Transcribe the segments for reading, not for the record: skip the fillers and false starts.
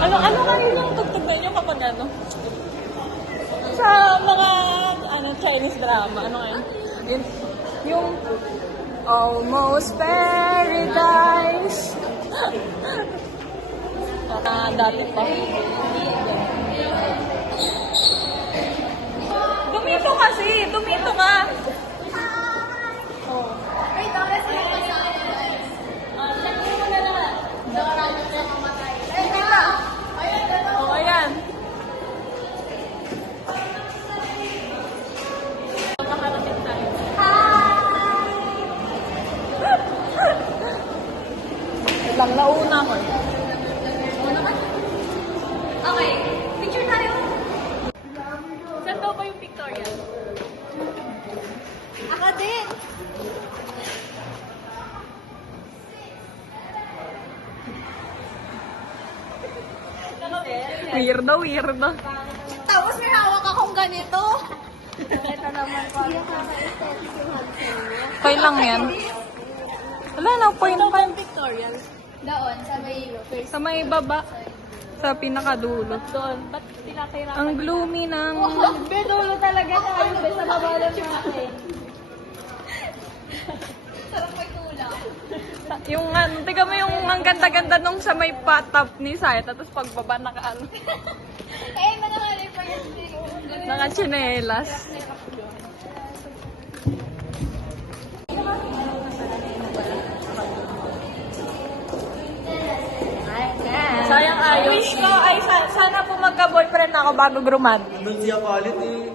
Ano kayo yung tugtog na inyo kapag ano? Sa mga Chinese drama, ano kayo? Yung Almost Paradise. Dati pa. Dumito kasi! Dumito ka! Oh. Wait, oras na ako sa Oh, ayan. Makarating tayo. Lang nauna ko. Okay, picture tayo. Saan daw ba yung pictorial? Ako din. Weirdo. Tapos may hawak akong ganito. Ito naman ko. Hindi ako ka-aesthetic yung hug sa inyo. Kaya lang yan. Wala na, point. Pictorial. Doon, sa may first. Sa may baba. Sa pinakadulo. Doon, ba't tinatira? Ang gloomy ng... Bedulo talaga tayo. Sa baba lang yung akin. Sarap may kulang. Yung tiga mo yung ang ganda-ganda nung sa may patop ni Saya. Tapos pagbaba naka Eh, manangali pa yun. naka-chinelas. Sayang ayos. Wish ko ay sana po magka-boyfriend ako bago gruman. Doon siya kalit eh.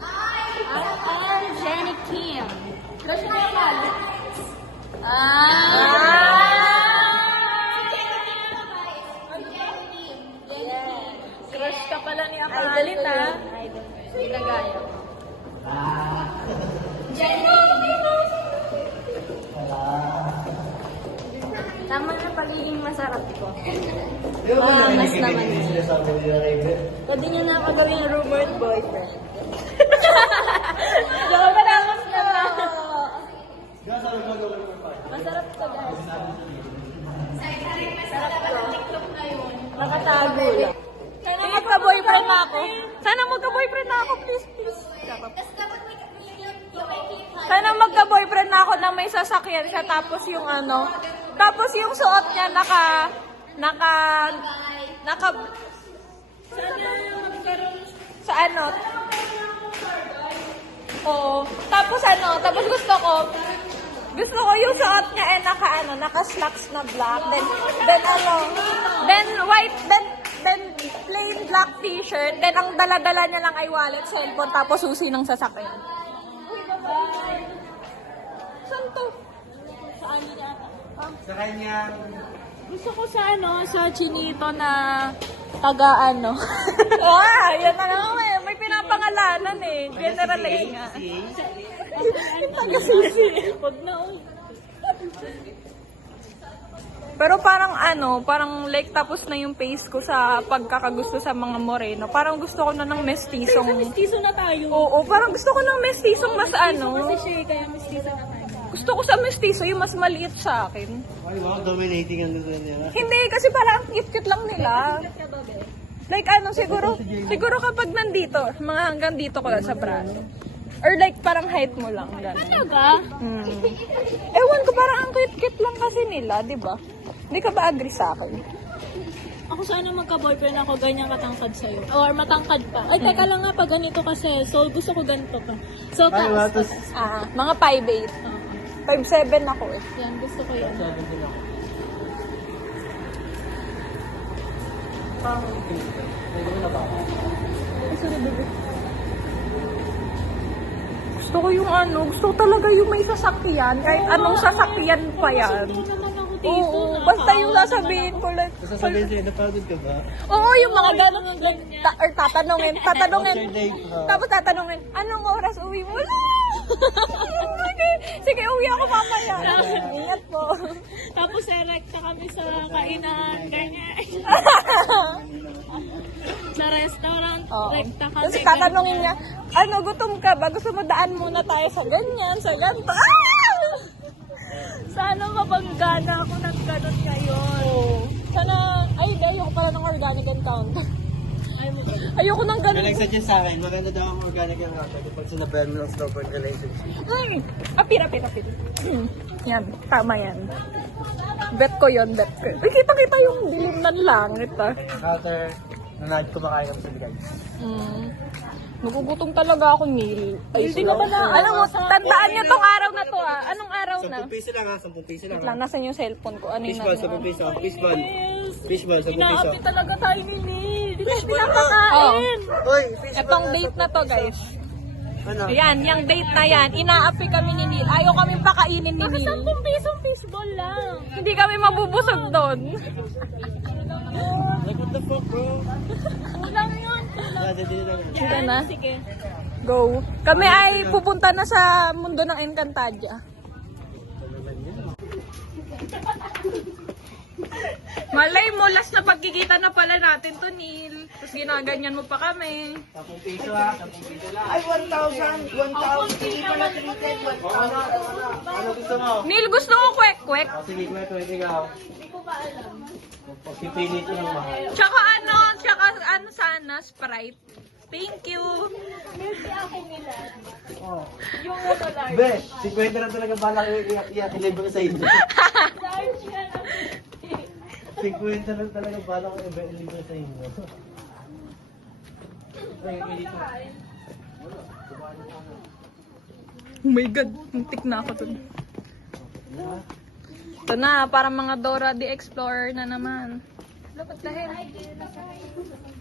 I'm Jenny Kim. Crush mo yung kalit? Crush ka pala ni Akalit, ha? Hindi na gaya. Jenny! Tama na pagiging masarap ko. Mas naman niya. Pwede niya na ako gawin yung rumored boyfriend. Joke na ako na. Masarap to, guys. Nakatago lang. Sana magka-boyfriend na ako. Sana magka-boyfriend na ako, please. Sana magka-boyfriend na ako na may sasakyan siya tapos yung tapos yung suot niya naka sana magkaroon sa oo. Tapos gusto ko yung suot niya naka-slacks na black, then white, then plain black t-shirt, then ang dala-dala niya lang ay wallet, cellphone, tapos susi ng sasakyan. Saan to? Saan niya ata? Sa kanyang... Gusto ko sa chinito na taga yan na naman may pinapangalanan eh. General A nga. Taga Sisi. Huwag na Pero parang like tapos na yung pace ko sa pagkakagusto sa mga moreno. Parang gusto ko na ng mestisong. Mestizo na tayo. Oo, parang gusto ko ng mestisong mas Kasi siya kaya mestizo na tayo. Gusto ko sa mestizo yung mas maliit sa akin. Ay, wow, dominating ang gusto nila. Hindi, kasi parang cute-cute lang nila. Like siguro kapag nandito, mga hanggang dito ko lang sa braso. Or like parang height mo lang. Ganun. Talaga? Ewan ko, parang ang cute-cute lang kasi nila, di ba? Hindi ka ba agree sa akin? Ako sana magka-boyfriend ako, ganyan katangkad sa'yo. Or matangkad pa. Ay, teka lang nga, pag ganito kasi. So, gusto ko ganito pa. So, Ay, wow, taas. tapos... Mga 5'8". 5'7" ako eh. Yan, gusto ko yan. Gusto ko yung gusto ko talaga yung may sasakyan. Kahit anong sasakyan pa yan. Gusto naman ako dito. Oo, basta yung sasabihin ko lang. Sasabihin sa'yo, napagod ka ba? Oo, yung mga gano'n like, or tatanungin. What's your date, bro? Tapos tatanungin, anong oras uwi mo? Sige, uwi ako mamaya. Ingat po. Tapos, rekta kami sa kainan, ganyan. Sa restaurant, Oo. rekta kami. Tapos tatanungin niya, gutom ka ba? Gusto mo daan muna tayo sa ganyan, sa ganito. Sana mabanggana ako ng ganun ngayon. Sana, ay, Hindi, ayoko pala ng organic encounter. Ayoko nang May ganun. nag-suggest sa akin, maganda daw ang organic yung rata kapag sinabayan mo ng stubborn relationship. Apir. Yan, tama yan. Bet ko yun, bet ko. Ay, kita yung dilim ng langit ah. After, nanahid kumakain kami sa guys. Nagugutom talaga ako, Neil. Ay, hindi ka ba na, alam mo, tandaan niyo tong araw na to ah. Anong araw na? 10 piso lang ha, 10 piso lang Wait lang, ha. nasan yung cellphone ko? Ano yung Fishball, nasa? 10 piso. Fishball. Fishball, 10 piso. Inaapi talaga tayo ni Neil. Di tayo Fishball pinapakain. Uy, fishball. Etong date na to, guys. Ano? Ayan, yung date na yan. Inaapi kami ni Neil. Ayaw kami pakainin ni Baka Neil. 10 pisong fishball lang. Hindi kami mabubusog doon. Like, what the fuck, bro? Kulang yun. Sige lang. Sige na. Sige. Go. Kami ay pupunta na sa mundo ng Encantadia. Malay mo, last na pagkikita na pala natin to, Neil. Tapos ginaganyan mo pa kami. 10 piso ha, 10 piso lang. Ay, 1,000! 1,000! Hindi pala treated. Ano gusto mo? Neil, gusto mo kwek-kwek? Sige, kwento, ikaw. Hindi ko pa alam. Pagpipili ko ng mahal. Tsaka ano sana, Sprite. Thank you. Hindi akin nila. Oh. Yung ano large. Be, 50 lang talaga balak i-libre sa inyo. Large yan. 50 lang talaga balak i-libre sa inyo. Ay, dito. Oh my God, muntik na ako dun. Ito na, parang mga Dora the Explorer na naman. Look at the hell.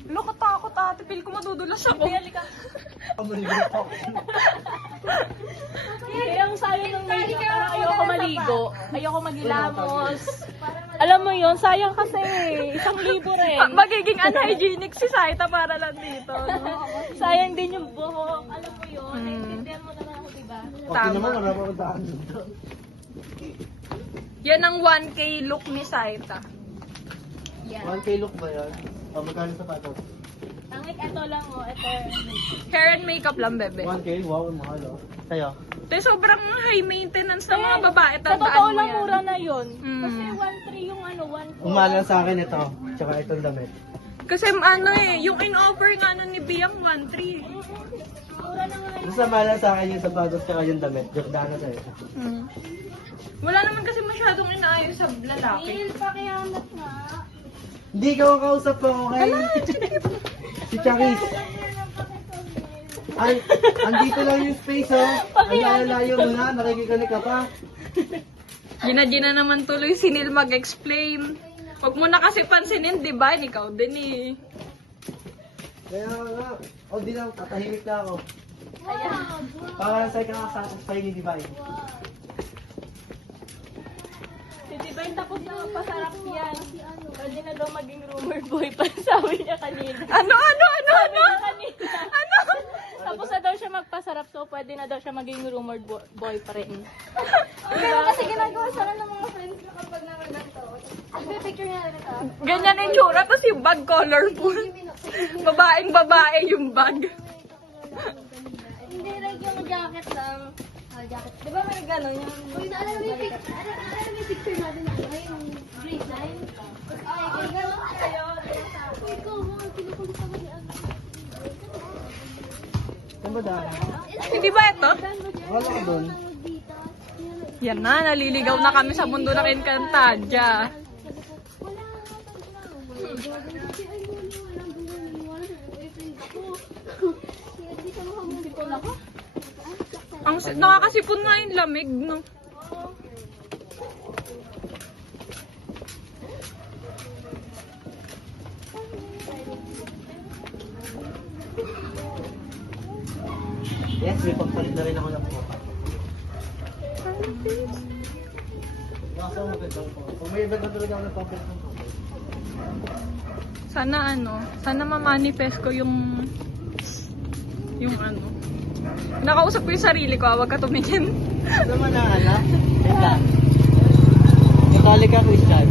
Look, katakot ate. Feel ko madudulas ako. Kaya ang sayang ng makeup, parang ayoko maligo. Ayoko magilamos. Alam mo yun, sayang kasi. 1,000 rin. Magiging unhygienic si Saita para lang dito. No? Sayang din yung buhok. Alam mo yun, naiintindihan mo naman ako, diba? Okay naman, wala pa akong daan dito. Yan ang 1K look ni Saita. 1K look ba yan? O, magkano sapatos? Ang ito lang mo, ito. Hair and makeup lang, bebe. 1K? Wow, mahal oh. Sa'yo? Te, sobrang high maintenance ng mga babae. Sa Tandaan totoo mo lang, yan. mura na yun. Mm. Kasi 1,300 yung ano, 1,400. Umala sa akin ito, tsaka itong damit. Kasi ano yung in-offer nga nun ni Biyang 1.3. Mura na nga yun. Basta mahal sa akin yung sapatos tsaka yung damit. Jordana sa'yo. Wala naman kasi masyadong inaayos sa lalaki. Neil, pakiamat nga. Hindi ka makausap ko, okay? Si Charis. Ay, andito lang yung space, oh. Ang layo mo na, nakikinig ka pa. Gina naman tuloy si Neil mag-explain. Huwag mo na kasi pansinin, di ba? Ikaw din eh. Kaya nga, o di lang, tatahimik na ako. Ayan. Para sa'yo ka nakasatisfy ni Divine. Si Divine tapos na magpasarap yan. Pwede na daw maging rumor boy pa, sabi niya kanina. Ano? Sabi niya kanina. Ano? Tapos na daw siya magpasarap, so pwede na daw siya maging rumored boy pa rin. Pero kasi ginagawa sana ng mga friends ko kapag nakaganto. Picture niya rin ito. Ganyan yung tsura, tapos yung bag colorful. Babaeng babae yung bag. Hindi, like yung jacket lang. Jacket. Di ba may gano'n yung... Uy, naalala mo yung picture natin na ano, yung grade 9? Ay, kaya gano'n kayo. Ikaw, mga kinukulit ako ni Ano. Saan ba daan? Hindi ba ito? Wala ka doon. Yan na, naliligaw na kami sa mundo ng Encantadia. Ang nakakasipon nga yung lamig, no? Yes, may pagpalit na rin ako ng photo. Nasa magandang photo. Kung may iba na talaga ako nagpapalit ng photo. Sana ma-manifest ko yung ano. Nakausap ko yung sarili ko, wag ka tumingin. Ano man na, ala? Wait lang. Catholic ka, Christian?